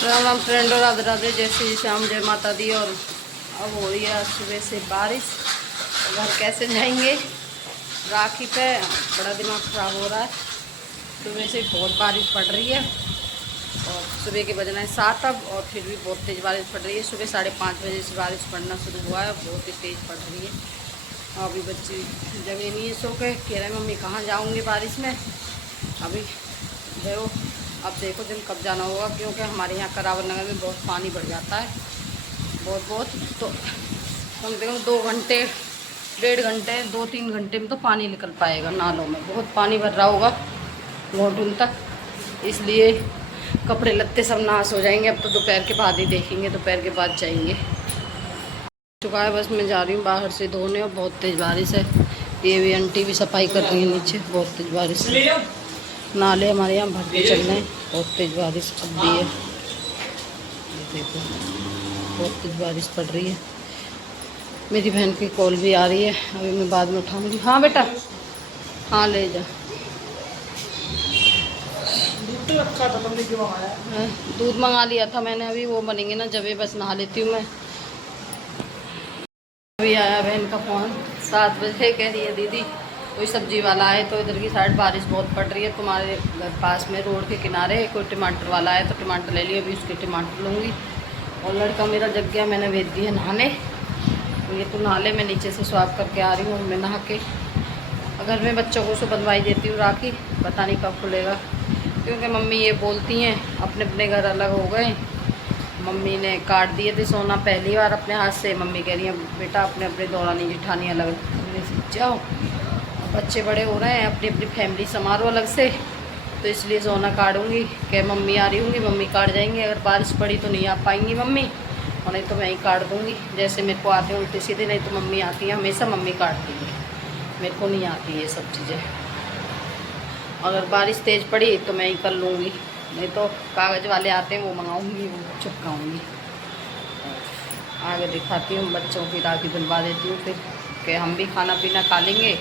Ram Ram friend और राधे राधे, जय श्री श्याम, जय माता दी। और अब हो रही है सुबह से बारिश। घर कैसे जाएंगे? राखी पे बड़ा दिमाग ख़राब हो रहा है। सुबह से बहुत बारिश पड़ रही है और सुबह के बजना है 7 अब, और फिर भी बहुत तेज़ बारिश पड़ रही है। सुबह 5:30 बजे से बारिश पड़ना शुरू हुआ है, बहुत ही तेज़ पड़ रही है। अभी बच्चे जगह नहीं है, सो के कह रहे हैं मम्मी कहाँ जाऊँगी बारिश में। अभी देखो, अब देखो दिन कब जाना होगा, क्योंकि हमारे यहाँ करावल नगर में बहुत पानी बढ़ जाता है, बहुत। तो कम से कम 2 घंटे 1.5 घंटे 2-3 घंटे में तो पानी निकल पाएगा। नालों में बहुत पानी भर रहा होगा घोटुन तक, इसलिए कपड़े लत्ते सब नाश हो जाएंगे। अब तो दोपहर के बाद ही देखेंगे, दोपहर के बाद जाएंगे। चुका है, बस मैं जा रही हूँ बाहर से धोने, और बहुत तेज़ बारिश है। ये भी आंटी भी सफाई कर रही है नीचे, बहुत तेज़ बारिश है। नाले हमारे यहाँ भर के चल रहे हैं, बहुत तेज़ बारिश अब भी है। देखो बहुत तेज़ बारिश पड़ रही है। मेरी बहन की कॉल भी आ रही है, अभी मैं बाद में उठाऊंगी। हाँ बेटा, हाँ ले जा। दूध रखा था तुमने, क्यों मंगाया? दूध मंगा लिया था मैंने, अभी वो बनेंगे ना जब, बस नहा लेती हूँ मैं। अभी आया बहन का फ़ोन 7 बजे, कह रही है दीदी कोई सब्जी वाला है तो इधर की साइड बारिश बहुत पड़ रही है, तुम्हारे घर पास में रोड के किनारे कोई टमाटर वाला है तो टमाटर ले लियो। अभी उसके टमाटर लूँगी। और लड़का मेरा जग गया, मैंने भेज दिया नहाने। तो ये तो नहा ले, मैं नीचे से स्वाब करके आ रही हूँ। और मैं नहा के घर में बच्चों को बंधवाई देती हूँ राखी, पता नहीं कब खुलेगा, क्योंकि मम्मी ये बोलती हैं अपने अपने घर अलग हो गए। मम्मी ने काट दिए थे सोना पहली बार अपने हाथ से। मम्मी कह रही है बेटा अपने अपने दौरानी जिठानी अलग सीख जाओ, बच्चे बड़े हो रहे हैं, अपनी अपनी फैमिली संभालो अलग से। तो इसलिए सोना काटूँगी, क्या मम्मी आ रही होंगी, मम्मी काट जाएंगी। अगर बारिश पड़ी तो नहीं आ पाएंगी मम्मी, और नहीं तो मैं ही काट दूँगी। जैसे मेरे को आते हैं उल्टे सीधे, नहीं तो मम्मी आती है, हमेशा मम्मी काटती है, मेरे को नहीं आती ये सब चीज़ें। अगर बारिश तेज़ पड़ी तो मैं ही कर लूँगी, नहीं तो कागज़ वाले आते हैं वो मंगाऊँगी, वो चिपकाऊँगी। आगे दिखाती हूँ, बच्चों की राखी बनवा देती हूँ फिर, कि हम भी खाना पीना खा लेंगे।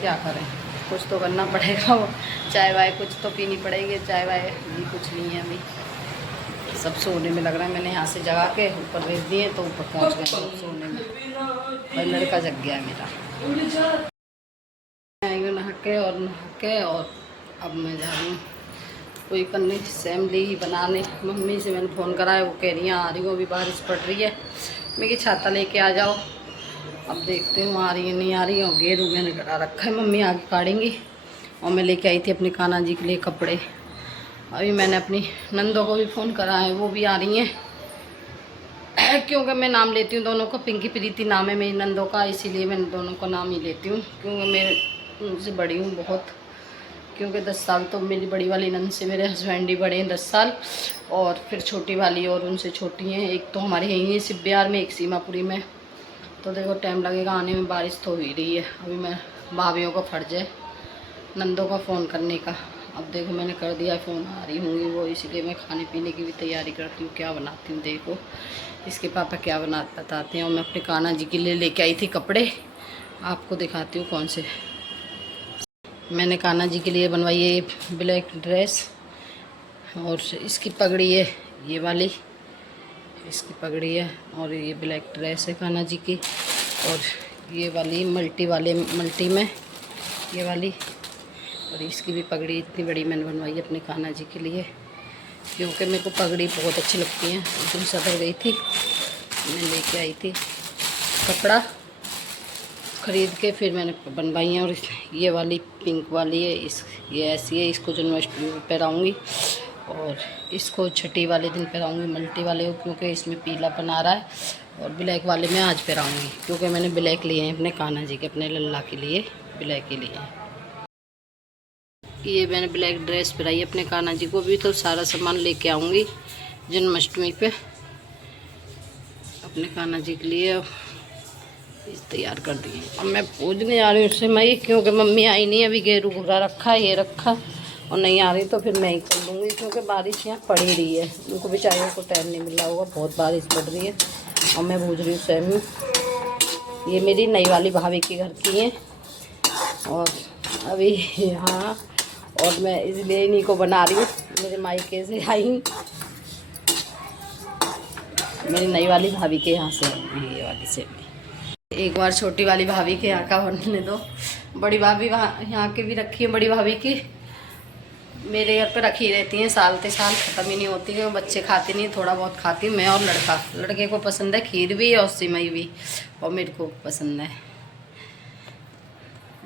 क्या करें, कुछ तो करना पड़ेगा। वो चाय वाय कुछ तो पीनी पड़ेगी, चाय वाय भी कुछ नहीं है। अभी सब सोने में लग रहा है, मैंने यहाँ से जगा के ऊपर भेज दिए तो ऊपर पहुँच गए सब सोने में, और लड़का जग गया है मेरा। आएंगे नहा के, और अब मैं जा रही हूँ कोई करने सेमली ही बनाने। मम्मी से मैंने फ़ोन करा है, वो कह रही हैं आ रही हूँ, अभी बारिश पड़ रही है। मैं कि छाता लेके आ जाओ। अब देखते हूँ आ रही है नहीं आ रही है। और गेरू मैंने करा रखा है, मम्मी आगे काटेंगी। और मैं लेके आई थी अपने कान्हा जी के लिए कपड़े। अभी मैंने अपनी नंदों को भी फ़ोन करा है, वो भी आ रही हैं। क्योंकि मैं नाम लेती हूँ दोनों का, पिंकी प्रीति नाम है मेरी नंदों का, इसीलिए मैं दोनों का नाम ही लेती हूँ, क्योंकि मैं उनसे बड़ी हूँ बहुत। क्योंकि 10 साल तो मेरी बड़ी वाली नंद से मेरे हस्बैंड ही बड़े हैं, 10 साल। और फिर छोटी वाली और उनसे छोटी हैं, एक तो हमारे यहीं है सिप बिहार में, एक सीमापुरी में। तो देखो टाइम लगेगा आने में, बारिश तो हो ही रही है। अभी मैं भाभीयों का फर्ज है नंदों का फ़ोन करने का। अब देखो मैंने कर दिया फ़ोन, आ रही होंगी वो, इसीलिए मैं खाने पीने की भी तैयारी करती हूँ। क्या बनाती हूँ देखो, इसके पापा क्या बताते हैं। और मैं अपने कान्हा जी के लिए लेके आई थी कपड़े, आपको दिखाती हूँ कौन से। मैंने कान्हा जी के लिए बनवाई है ये ब्लैक ड्रेस, और इसकी पगड़ी है ये वाली, इसकी पगड़ी है, और ये ब्लैक ड्रेस है कान्हा जी की। और ये वाली मल्टी में ये वाली, और इसकी भी पगड़ी इतनी बड़ी मैंने बनवाई है अपने कान्हा जी के लिए, क्योंकि मेरे को पगड़ी बहुत अच्छी लगती है। उस दिन सदर गई थी, मैं लेके आई थी कपड़ा ख़रीद के, फिर मैंने बनवाई है। और ये वाली पिंक वाली है, ये ऐसी है, इसको जन्माष्टमी में पहनाऊँगी। और इसको छठी वाले दिन पहनाऊँगी मल्टी वाले को, क्योंकि इसमें पीला बना रहा है। और ब्लैक वाले में आज पहनाऊँगी, क्योंकि मैंने ब्लैक लिए हैं अपने कान्हा जी के, अपने लल्ला के लिए ब्लैक ही लिए हैं। ये मैंने ब्लैक ड्रेस पहनाई अपने कान्हा जी को भी, तो सारा सामान लेके आऊँगी जन्माष्टमी पे अपने कान्हा जी के लिए। तैयार कर दिए। अब मैं पूजने जा रही हूँ उससे मैं, क्योंकि मम्मी आई नहीं, अभी गेरू घुरा रखा ये रखा, और नहीं आ रही तो फिर मैं ही कर लूँगी, क्योंकि बारिश यहाँ पड़ ही रही है। उनको बेचारियों को टाइम नहीं मिला होगा, बहुत बारिश पड़ रही है। और मैं भूज रही हूँ सेम, ये मेरी नई वाली भाभी के घर की है। और अभी यहाँ, और मैं इसलिए इन्हीं को बना रही हूँ, मेरे मायके से आई। मेरी नई वाली भाभी के यहाँ से ये वाली से एक बार छोटी वाली भाभी के यहाँ का बनने दो। बड़ी भाभी वहाँ यहाँ की भी रखी है, बड़ी भाभी की मेरे घर पे रखी रहती हैं, साल के साल ख़त्म ही नहीं होती है। बच्चे खाते नहीं, थोड़ा बहुत खाती हूँ मैं और लड़का। लड़के को पसंद है खीर भी और सिमई भी, और मेरे को पसंद है।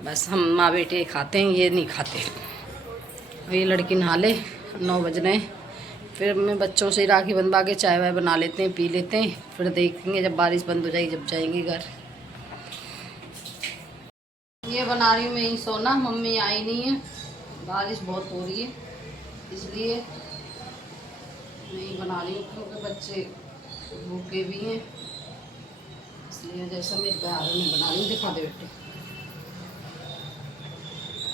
बस हम माँ बेटे खाते हैं, ये नहीं खाते। ये लड़की नहा ले, 9 बज रहे हैं। फिर मैं बच्चों से राखी बंधवा के चाय वाय बना लेते हैं, पी लेते हैं। फिर देखेंगे जब बारिश बंद हो जाएगी, जब जाएंगे घर। ये बना रही हूँ मैं ही सोना, मम्मी आई नहीं है, बारिश बहुत हो रही है इसलिए मैं ही बना रही हूँ, क्योंकि बच्चे भूखे भी हैं इसलिए। जैसा मेरे प्यार में बना रही हूँ, दिखा दे बेटे।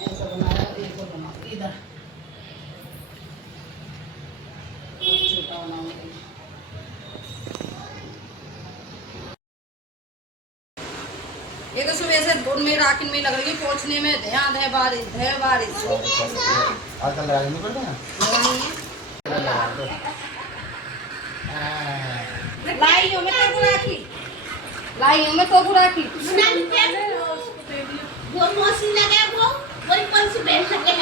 ऐसा बनाया, एक और बना इधर छोटा बनाऊंगी। ये तो सुबह से धुन में राखी में लग रही, पोछने में ध्यान है, बारिश है बारिश। आजकल लगानी पड़ता है। लाई हूँ मैं तो राखी, लाई हूँ मैं तो राखी। वो मौसी लगे, वो वही कौन सी बहन लगे,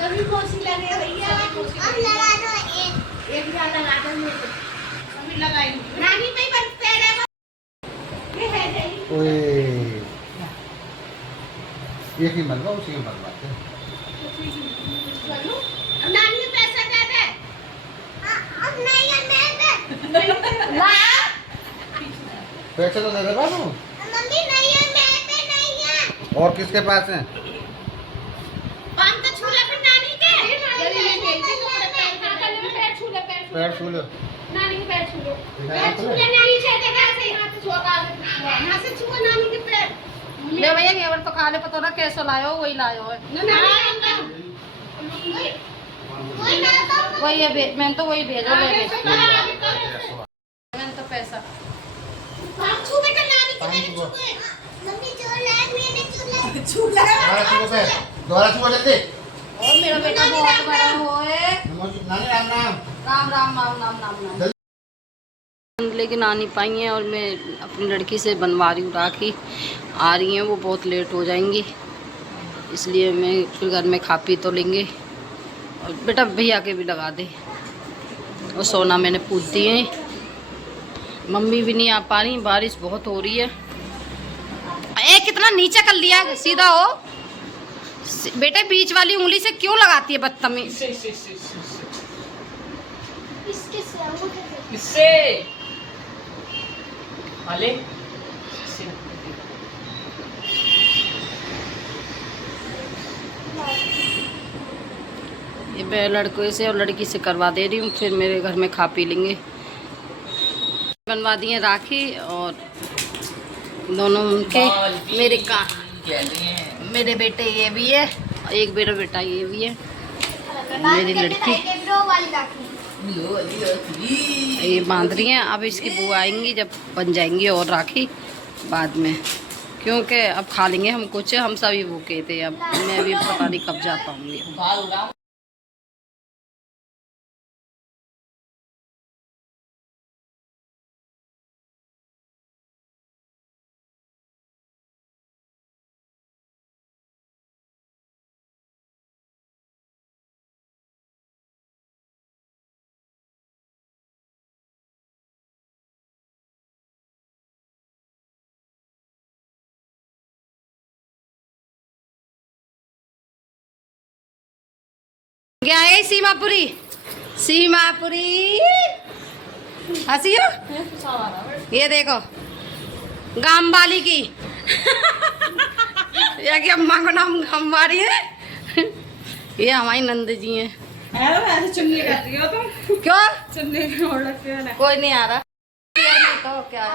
कभी मौसी लगे भैया, अब लगा दो एक बार लगा दो, कभी लगाई नानी पे बनते रहे। ये है नहीं, ओए ये की बनवा उसी में बनवाते हैं। बोलो अब नानी ने पैसा दे दे, अब नहीं है मैं दे ला पैसे तो दे दे बाबू। मम्मी नहीं है, मैं पे नहीं है। और किसके पास है? पान तो छूले पे नानी के, पैर छू लो। नानी के पैर छू लो, पैर छू ले, नानी चाहते कैसे हाथ छुआ यहाँ से छुआ नानी के पैर। ले भैया ये तो खाने पता ना कैसे लायो, वही लायो है वही है। मैंने तो वही भेजो, ले मैंने तो पैसा छू बेटा नानी के मैंने छुए, मम्मी जो ले मैंने छू ले दोबारा छू जल्दी। और मेरा बेटा बहुत बड़ा होए। नानी राम राम। राम राम राम राम राम राम। लेकिन आ नहीं पाई हैं और मैं अपनी लड़की से बनवा रही हूँ राखी। आ रही हैं वो, बहुत लेट हो जाएंगी, इसलिए मैं फिर घर में खा पी तो लेंगे। और बेटा भैया के भी लगा दे। और सोना मैंने पूछ दिए, मम्मी भी नहीं आ पा रही, बारिश बहुत हो रही है। कितना नीचे कर लिया, सीधा हो बेटे। बीच वाली उंगली से क्यों लगाती है बदतमीज? इससे हाले ये मैं लड़के से और लड़की से करवा दे रही हूँ, फिर मेरे घर में खा पी लेंगे। बनवा दिए राखी और दोनों उनके, मेरे बेटे ये भी है, एक मेरा बेटा ये भी है, मेरी लड़की ये बांध रही हैं। अब इसकी बुआ आएंगी जब बन जाएंगी और राखी बाद में, क्योंकि अब खा लेंगे हम कुछ, हम सभी भूखे थे। अब मैं भी पता नहीं कब जा पाऊंगी। क्या है सीमापुरी, सीमापुरी हंसी हो। ये देखो गाम वाली की या कि अम्मा को नाम गाम वाली है। ये हमारी नंद जी हैं। चुन्नी कर रही हो तुम? क्यों चुन्नी ओढ़ रखी है ना? कोई नहीं आ रहा तो क्या।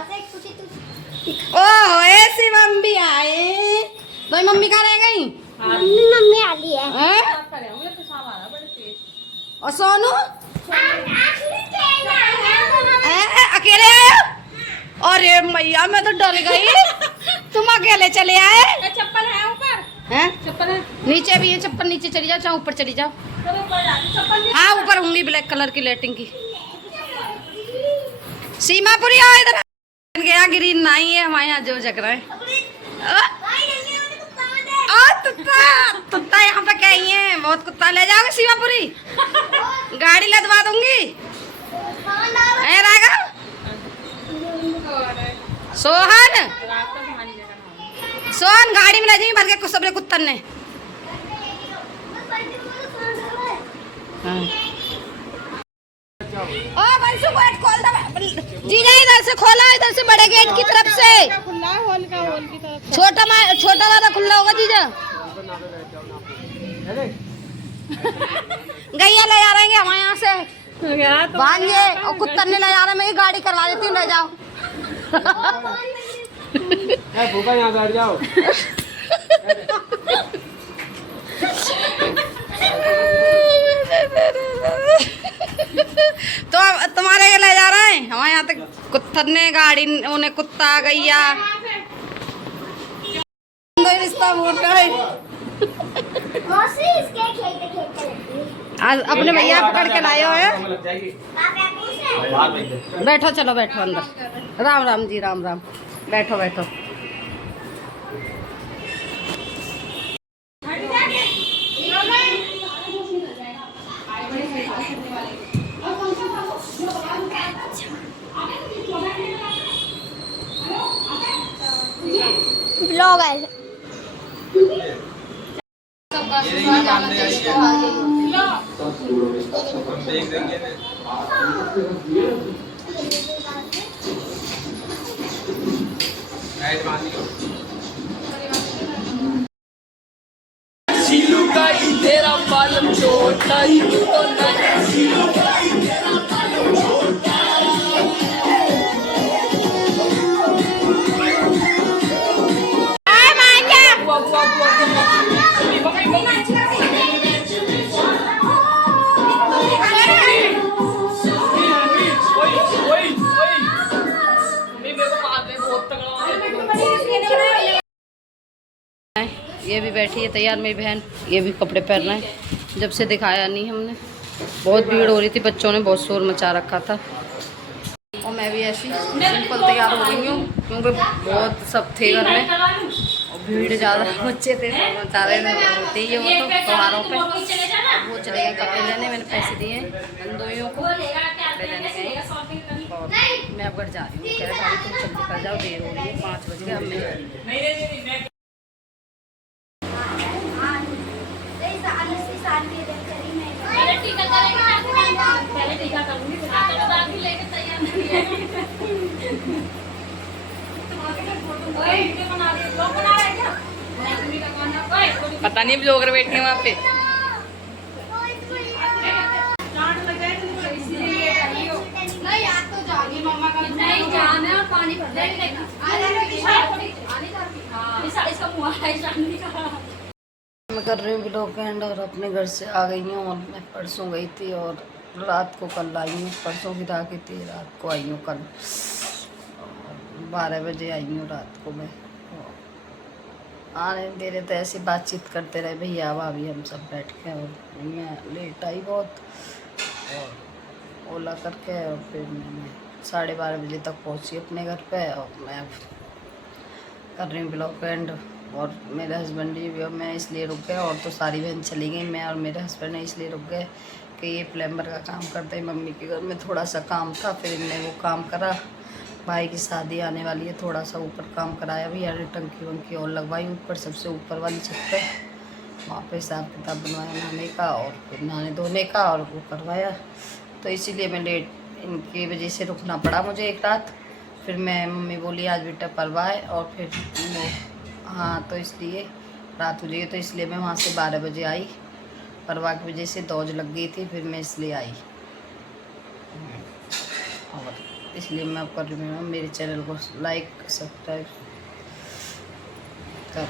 ओह ऐसी मम्मी आए तो मम्मी कहाँ रह गई? मम्मी आ रही है। और सोनू अकेले आए? अरे मैया मैं तो डर गई, तुम अकेले चले आए। चप्पल है ऊपर? हैं? चप्पल है नीचे भी है चप्पल, नीचे चली जाओ, चाहे ऊपर चली जाओ। चप्पल हाँ ऊपर होंगी ब्लैक कलर की लाइटिंग की। सीमापुरी आओ इधर। गया ग्रीन नहीं है हमारे यहाँ जो जग रहा है। कुत्ता यहाँ पे क्या ही है, बहुत कुत्ता। ले जाओगे सीमापुरी, गाड़ी लदवा दूंगी। रागा सोहन, सोहन गाड़ी में ले जाएंगे भर के कुछ सबरे कुत्तन ने। ओ बंसू गेट खोल दे जीजा, इधर से खोला, इधर से बड़े गेट की तरफ से। खुला हॉल की तरफ। छोटा वाला खुला होगा जीजा। गैया ले जा रहे हैं हमारे यहाँ से भांजे, और कुत्तन ने ले जा रहे, मैं गाड़ी करवा देती हूँ, ले जाओ। भूखा यहाँ बैठ जाओ। तो तुम्हारे ये ले जा रहे हैं हमारे यहाँ तक कुत्तन ने गाड़ी, उन्हें कुत्ता गैया रिश्ता वोट का है। आज अपने भैया पकड़ के लाए हो है। बैठो, चलो बैठो अंदर। राम राम जी, राम राम। बैठो बैठो। ब्लॉग है। तेरा बालम छोटा ही तो नहीं। ये भी बैठी है तैयार मेरी बहन, ये भी कपड़े पहन रहे हैं। जब से दिखाया नहीं हमने, बहुत भीड़ हो रही थी, बच्चों ने बहुत शोर मचा रखा था। और मैं भी ऐसी सिंपल तैयार हो गई हूँ, क्योंकि बहुत सब थे घर में और भीड़ ज़्यादा, बच्चे थे, शोर मचा रहे होते ही वो तो त्योहारों पे। वो चले गए कपड़े लेने, मैंने पैसे दिए नंदोइयों को, कपड़े लेने गए। और मैं अब घर जा रही हूँ। कह रहे भाभी तुम जल्दी कर जाओ, देर हो रही है, 5 बज गए। अब मैं पता नहीं ब्लॉगर बैठे हैं वहाँ पे। मैं कर रही हूँ ब्लॉग एंड, और अपने घर से आ गई हूँ। और मैं परसों गई थी और रात को कल आई हूँ। परसों की राखी थी, रात को आई हूँ। कल 12 बजे आई हूँ रात को। मैं आने दे रहे थे, ऐसी बातचीत करते रहे भैया भाभी, हम सब बैठ के। और मैं लेट आई बहुत, और ओला करके, और फिर मैं 12:30 बजे तक पहुँची अपने घर पे। और मैं कर रही हूँ ब्लॉग एंड। और मेरे हस्बैंड जी भी, और मैं इसलिए रुक गए, और तो सारी बहन चली गई, मैं और मेरे हस्बैंड इसलिए रुक गए कि ये प्लम्बर का काम करते हैं। मम्मी के घर में थोड़ा सा काम था, फिर इनने वो काम करा। भाई की शादी आने वाली है, थोड़ा सा ऊपर काम कराया भी, यार टंकी वंकी और लगवाई ऊपर, सबसे ऊपर वाली छत पे। वहाँ पे हिसाब किताब बनवाया नहाने का, और फिर नहाने धोने का, और वो करवाया। तो इसीलिए मैं लेट, इनकी वजह से रुकना पड़ा मुझे एक रात। फिर मैं, मम्मी बोली आज बेटा परवाए, और फिर वो, हाँ तो इसलिए रात हो गई, तो इसलिए मैं वहाँ से 12 बजे आई। परवा की वजह से दौज लग गई थी, फिर मैं इसलिए आई। और इसलिए मैं अब कर रही हूँ, मेरे चैनल को लाइक सब्सक्राइब कर।